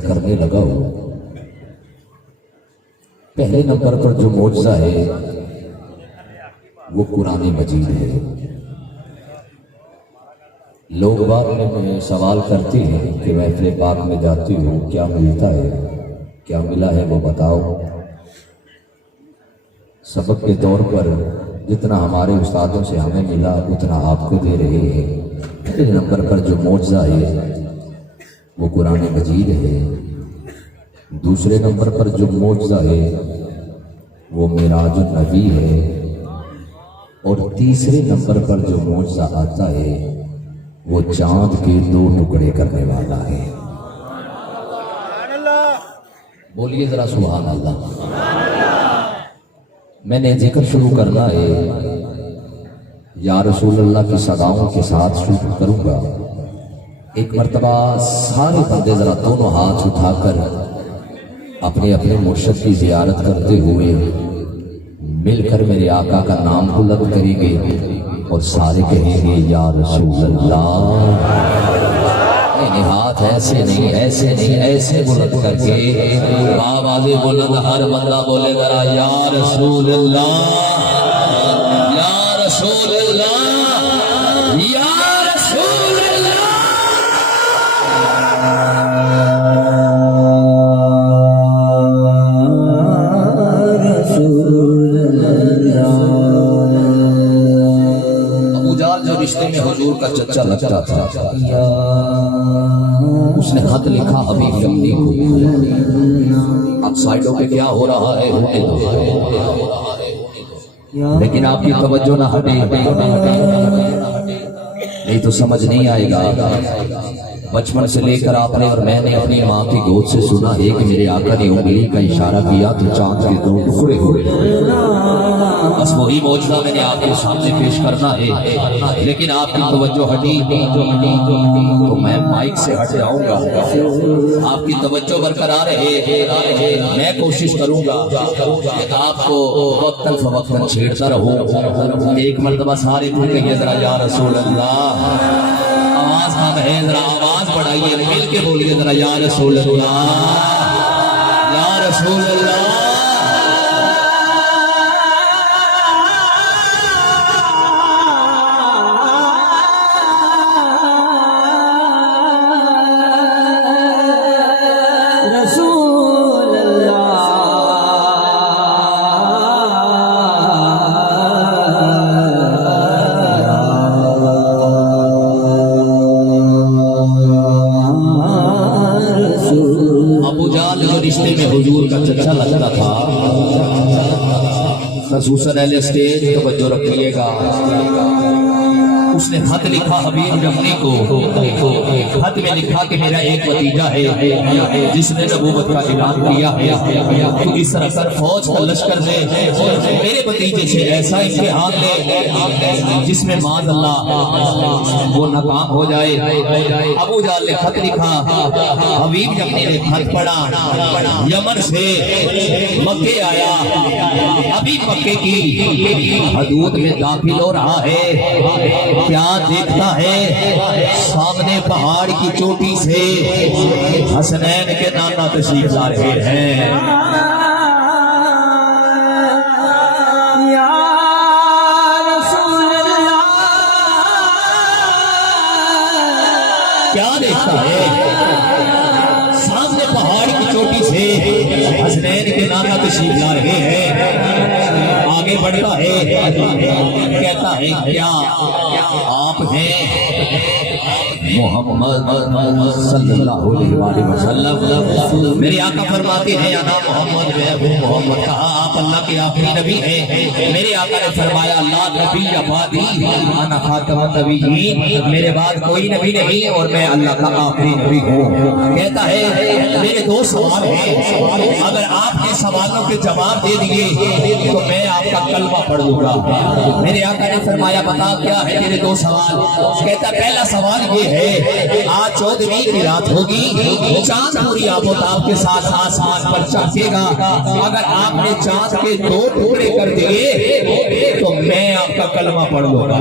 करने लगा हूँ। पहले नंबर पर जो मौजज़ा है वो कुरान मजीद है। लोग बात में सवाल करते हैं कि महफिल पाक में जाती हूँ, क्या मिलता है, क्या मिला है वो बताओ। सबक के तौर पर जितना हमारे उस्तादों से हमें मिला उतना आपको दे रहे हैं। पहले नंबर पर जो मौजज़ा है वो कुरान मजीद है। दूसरे नंबर पर जो मौजज़ा है वो मिराजुन नबी है। और तीसरे नंबर पर जो मौजज़ा आता है वो चांद के 2 टुकड़े करने वाला है। बोलिए जरा सुभान अल्लाह। मैंने जिक्र शुरू करना है, या रसूल अल्लाह की सदाओं के साथ शुरू करूंगा। एक मर्तबा सारे बंदे जरा दोनों हाथ उठाकर अपने अपने मुर्शिद की जियारत करते हुए मिलकर मेरे आका का नाम बुलंद करेंगे और सारे कहेंगे या रसूल अल्लाह। हाथ ऐसे नहीं, ऐसे नहीं, ऐसे बुलंद करके आवाज़े बुलंद हर बंदा बोले जरा या रसूल अल्लाह, या रसूल अल्लाह, या रसूल अल्लाह। अबू जाल जो रिश्ते में हुजूर का चच्चा लगता था, उसने खत लिखा हबीब जमनी को। अब साइडों पे क्या हो रहा है होने दो, लेकिन आपकी तवज्जो ना हटे, नहीं तो समझ नहीं आएगा। बचपन से लेकर आपने और मैंने अपनी माँ की गोद से सुना है कि मेरे आका ने उंगली का इशारा किया तो चांद के 2 टुकड़े हुए। बस वही मौजज़ा मैंने आपके सामने पेश करना है, लेकिन आपकी तवज्जो हटी तो मैं माइक से हट जाऊंगा। आपकी तवज्जो बरकरार है, मैं कोशिश करूंगा आपको वक्तन फवक्तन छेड़ता रहूं। एक मर्तबा सारे मिल के जरा या रसूल अल्लाह, आवाज कम है, जरा आवाज बढ़ाइए, मिल के बोलिए जरा या रसूल अल्लाह, या रसूल अल्लाह। रिश्ते में हुजूर का चचा लगता था। खसूसन अहले स्टेज तवज्जो रखिएगा। उसने खत लिखा हबीब जमनी को। खत में लिखा कि मेरा एक भतीजा है जिसने नबूवत का ऐलान किया है, तो इस तरह कर फौज का लश्कर दे, मेरे भतीजे से ऐसा इम्तिहान ले जिसमें माज़ अल्लाह वो नाकाम हो जाए। अबू जाल ने खत लिखा, हबीब जमनी ने खत पढ़ा। यमन से मक्के आया, अभी मक्के की हदूद में दाखिल हो रहा है। क्या देखता है, सामने पहाड़ की चोटी से हसनैन के नाना तशरीफ ला रहे हैं। क्या देखता है, सामने पहाड़ की चोटी से हसनैन के नाना तशरीफ ला रहे हैं। आगे बढ़ता है, कहता है क्या आप हैं मोहम्मद सल्लल्लाहु अलैहि वसल्लम? मेरे आका फरमाते हैं या नाम मोहम्मद है, मोहम्मद कहा आप अल्लाह के आखिरी नबी हैं। मेरे आका ने फरमाया अल्लाह नबी या बादी अना खातमुन नबिय्यीन, मेरे बाद कोई नबी नहीं और मैं अल्लाह का आखिरी नबी हूँ। कहता है मेरे 2 सवाल हैं, अगर आपके सवालों के जवाब दे दिए तो मैं आपका कलमा पढ़ लूंगा। मेरे आका ने फरमाया बता क्या है तेरे 2 सवाल? कहता पहला सवाल ये है, आज 14वीं की रात होगी, चांद पूरी आबोताब के साथ आसमान पर चमकेगा। अगर आपने चांद के 2 टुकड़े कर दिए तो मैं आपका कलमा पढ़ लूंगा।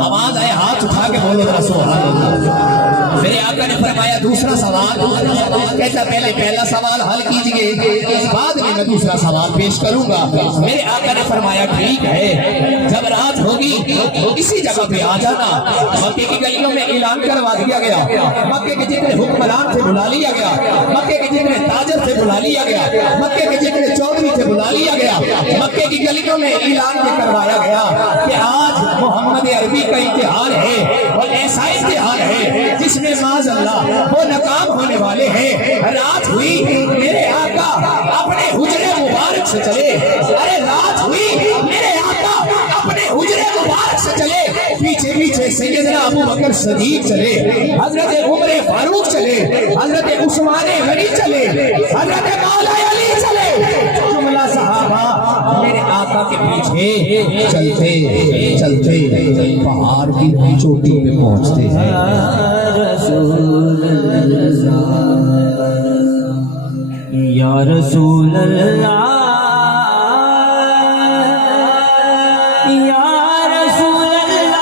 आवाज आए, हाथ उठा के बोलो सुभान अल्लाह। मेरे आका ने फरमाया दूसरा सवाल, कहता पहले पहला सवाल हल कीजिए, बाद में मैं दूसरा सवाल पेश करूंगा। मेरे आका ने फरमाया ठीक है, जब रात होगी इसी जगह पे आ जाना। मक्के की गलियों में ऐलान करवा दिया गया, मक्के के जितने हुक्मरान से बुला लिया गया, मक्के के जितने ताजर से बुला लिया गया, मक्के के जितने चौधरी से बुला लिया गया, मक्के की गलियों में ऐलान ये करवाया गया कि आज मोहम्मद अरबी का इम्तिहान है, और ऐसा इम्तिहान है जिसमें माज़अल्लाह वो नाकाम होने वाले हैं। रात हुई मेरे आका अपने हुजरे मुबारक से चले, अरे रात हुई मेरे आका अपने हुजरे मुबारक से चले, पीछे पीछे सैयदना अबू बकर सदीक चले, हजरत उमर फारूक चले, हजरत उस्मान गनी चले, हजरत मौला अली चले, जुमला सहाबा मेरे आका के पीछे चलते चलते पहाड़ की चोटी पे पहुंचते हैं। या रसूल अल्लाह, या रसूल अल्लाह, या रसूल अल्लाह।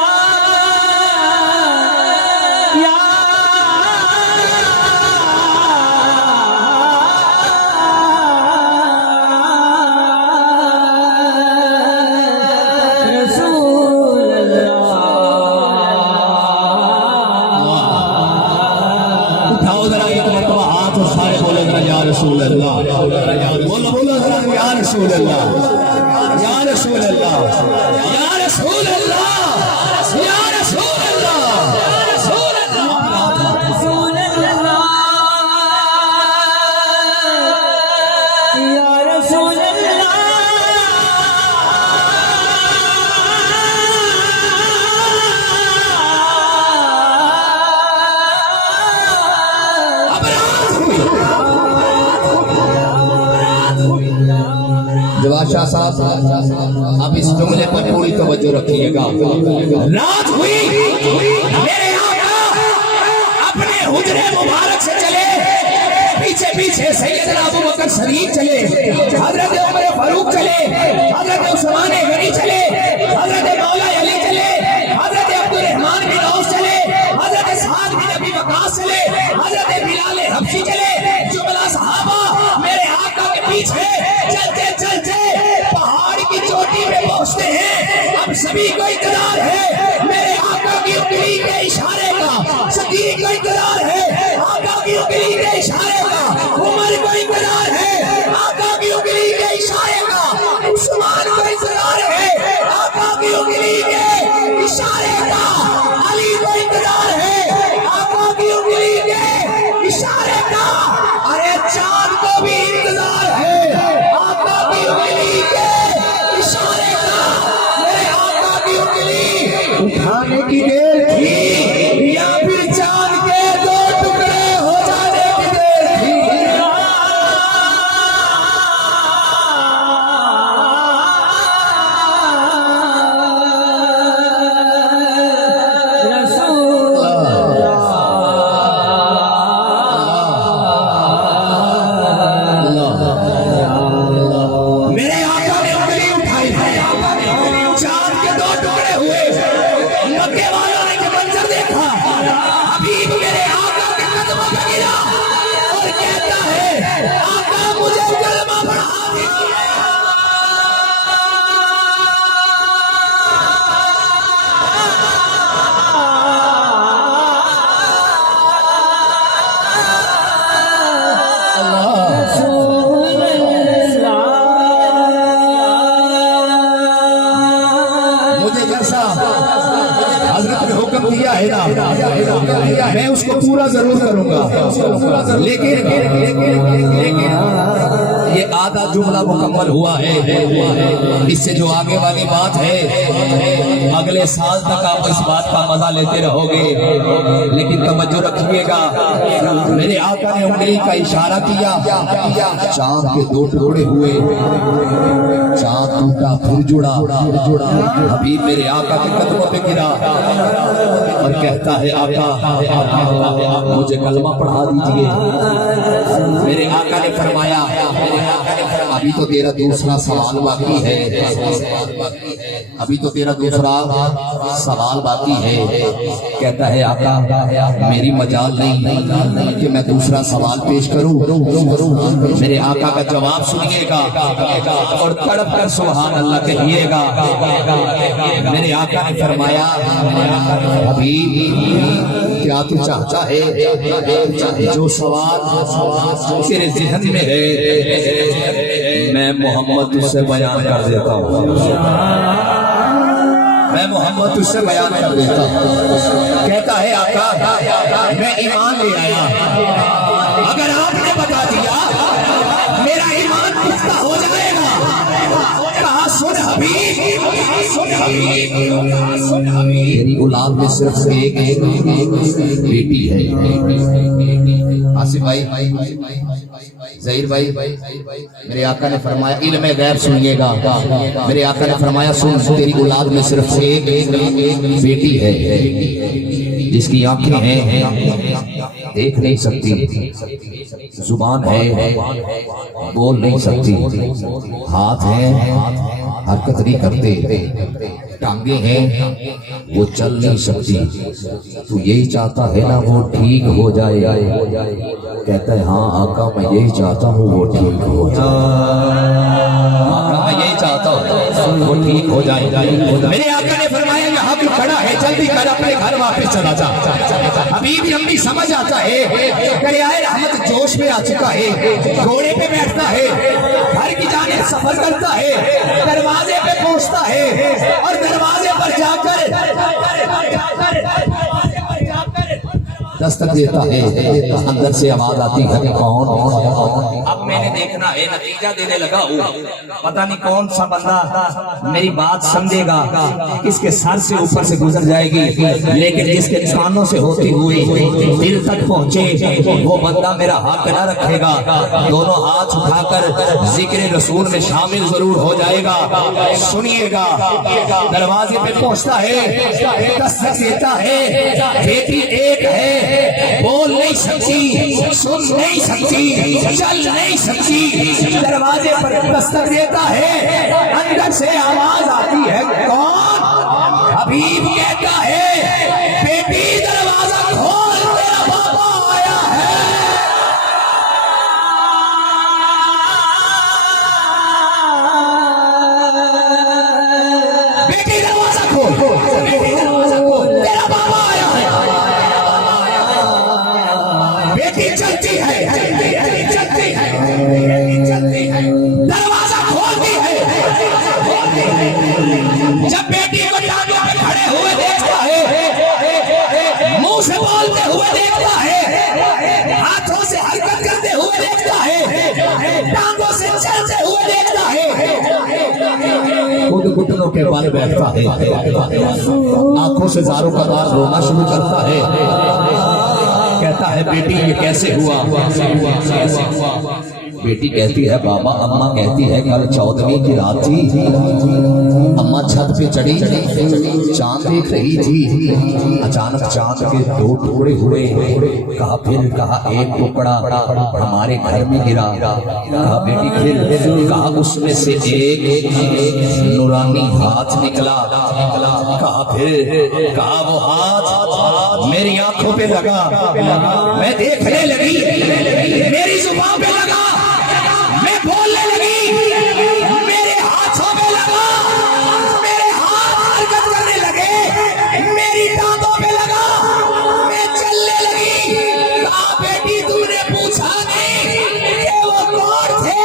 उठाओ जरा एक मरतबा हाथ और सारे बोलो जरा या रसूल अल्लाह, बोलो बोलो जरा या रसूल अल्लाह, या रसूल अल्लाह, या रसूल अल्लाह, या रसूल अल्लाह, या रसूल अल्लाह, रसूल अल्लाह, या रसूल अल्लाह। अब रात हुई। जवाब शाह साहब आप इस जुमले पर पूरी तवज्जो रखिएगा। रात हुई मेरे आका अपने हुजरे मुबारक से चले, पीछे पीछे सैयदना अबू बकर सदीक चले, हजरत उमर फारूक चले, हजरत उस्मान गनी चले, हजरत मौला अली चले, हजरत अब्दुल रहमान बिन औफ चले, हजरत साद बिन अबी वक्कास चले, हजरत बिलाल हबशी चले, जुमला सहाबा मेरे आका के पीछे चलते चलते पहाड़ की चोटी पे पहुंचते हैं। अब सभी को इकरार है मेरे आका की उंगली के इशारे का, सदीक को इकरार है आका की उंगली के इशारे का, उमर को इकरार है आका की उंगली के इशारे का, उस्मान को इकरार है आका की उंगली के इशारे का, अली को इकरार है आका की उंगली के इशारे का, अरे चांद को भी इंतजार है आका की उंगली के इशारे का। मेरे आका की उंगली उठाने की देर थी या फिर चांद के दो टुकड़े हो जाने की देर थी। मेरे आका ने उंगली उठाई, चांद के दो टुकड़े हुए, मक्के वालों ने जो मंजर देखा, हबीब मेरे आका के कदमों पे गिरा और कहता है आका मुझे कलमा पढ़ा दीजिए। मुझे जैसा हजरत ने हुक्म दिया है ना, मैं उसको पूरा जरूर करूंगा, लेकिन ये आधा जुमला मुकम्मल हुआ है। इससे जो आगे वाली बात है अगले साल तक आप इस बात का मजा लेते रहोगे, लेकिन तवज्जो रखिएगा। मेरे आका ने उंगली का इशारा किया, चांद के दो टुकड़े हुए, चांद टूटा फिर जुड़ा, हबीब मेरे आका के कदमों पे गिरा और कहता है आका मुझे कलमा पढ़ा दीजिए। मेरे आका ने फरमाया अभी तो तेरा दूसरा सवाल बाकी है। अभी तो तेरा दूसरा सवाल बाकी है। कहता है आका मेरी मजाल नहीं कि मैं दूसरा सवाल पेश करूं। मेरे आका का जवाब सुनिएगा और तड़प कर सुभान अल्लाह कहिएगा। मेरे आका ने फरमाया अभी क्या तू चाहता है जो सवाल तेरे ज़हन में है मैं मोहम्मद तुझसे बयान कर देता हूँ। मैं मोहम्मद तुझसे बयान कर देता हूँ। कहता है आका मैं ईमान ले आया, अगर आपने बता दिया मेरा ईमान पुख्ता हो जाएगा। कहा सुन हबीब तेरी औलाद में सिर्फ एक बेटी है। आसिफ भाई, ज़हीर भाई, मेरे आका ने फरमाया इल्म गैब सुनिएगा। मेरे आका ने फरमाया सुन तेरी औलाद में सिर्फ एक बेटी है जिसकी आंखें हैं देख नहीं सकती, जुबान है बोल नहीं सकती, हाथ है हरकत नहीं करते, टांगे हैं वो चल नहीं सकती। तू यही चाहता है ना वो ठीक हो जाए। कहता है हाँ आका मैं यही चाहता हूँ वो ठीक हो जाए। आका मैं यही चाहता हूँ वो ठीक हो जाए। मेरे आका ने फरमाया यहाँ भी खड़ा है जल्दी कर अपने घर वापस चला जा। अभी भी हम भी समझ आता है दरियाए रहमत जोश में आ चुका है, घोड़े पे बैठता है, घर की जाने सफर करता है, दरवाजे पे पहुंचता है और दरवाजे पर जाकर दस्तक देता है। अंदर से आवाज आती है कौन। अब मैंने देखना है नतीजा देने लगा हूँ, पता नहीं कौन सा बंदा मेरी बात समझेगा, किसके सर से ऊपर से गुजर जाएगी, लेकिन जिसके कानों से होती हुई दिल तक पहुंचे वो बंदा मेरा हक न रखेगा। दोनों हाथ उठाकर जिक्र रसूल में शामिल जरूर हो जाएगा। सुनिएगा दरवाजे पे पहुंचता है, दस्तक देता है, बेटी एक है बोल नहीं सकती, सुन नहीं सकती, चल नहीं सकती। दरवाजे पर दस्तक देता है, अंदर से आवाज आती है कौन। हबीब कहता है बेटी दरवाजा खोल मेरा बाबा आया है। बेटी दरवाजा खोल, तेरा बाबा आया है। बेटी चलती है, दरवाजा खोलती है। जब बेटी को टांगों पे खड़े हुए देखता है, मुंह से बोलते हुए देखता है, हाथों से हरकत करते हुए देखता है, टांगों से चलते हुए देखता है, खुद घुटनों के बल बैठता है, आंखों से जारों का दार रोना शुरू करता है। कहता है बेटी ये कैसे हुआ। बेटी कहती है बाबा, अम्मा कहती है कल 14वीं की रात थी, अम्मा छत पे चढ़ी, चांद देख रही थी, अचानक चांद के 2 टुकड़े हुए। कहा फिर, कहा एक टुकड़ा हमारे घर में गिरा। कहा बेटी फिर, कहा उसमें से एक नूरानी हाथ निकला। कहा फिर, कहा वो हाथ मेरी आंखों पे लगा, मैं देखने लगी, मेरी जुबान पे लगा, मैं बोलने लगी, मेरे हाथों में लगा, मेरे हाथ हरकत करने लगे, मेरी टांगों पे लगा, मैं चलने लगी। कहा बेटी तुमने पूछा नहीं कि वो कौन थे।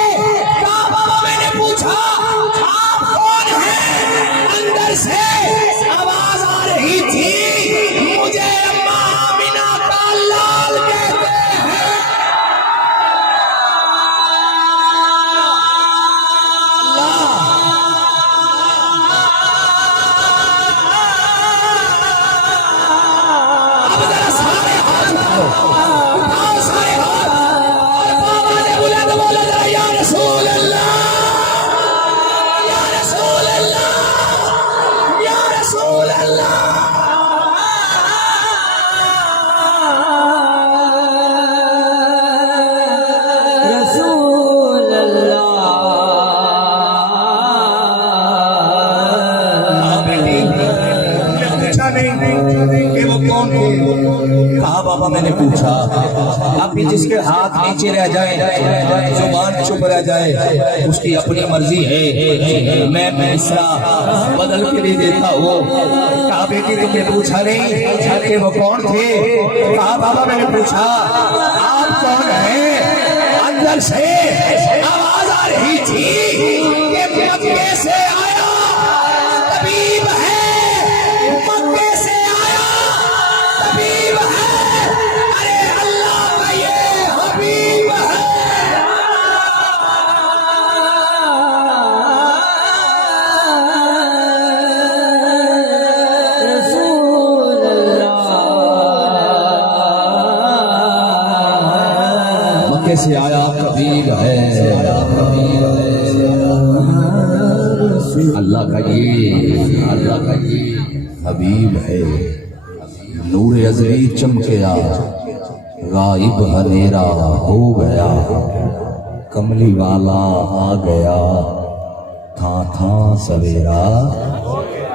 कहा बाबा मैंने पूछा आप कौन हैं। अंदर से आवाज आ रही थी मुझे अम्मा आमिना का लाल कहते हैं। पूछा अभी जिसके हाथ नीचे रह जाए, जुबान चुप रह जाए, उसकी अपनी मर्जी है, मैं मिसरा बदल के नहीं देता हूँ। कहा बेटी तुमने पूछा नहीं कि वो कौन थे? कहा बाबा मैंने पूछा आप कौन हैं? अंदर से आवाज आ रही थी कि मक्के से आया तबीब है, मक्के से आया तबीब है, अरे अल्लाह का ये हबीब है। रसूल मक्के से आया तबीब है, अल्लाह का ये हबीब है। नूर अज़ली चमकया, गायब हनेरा हो गया, कमली वाला आ गया, था सवेरा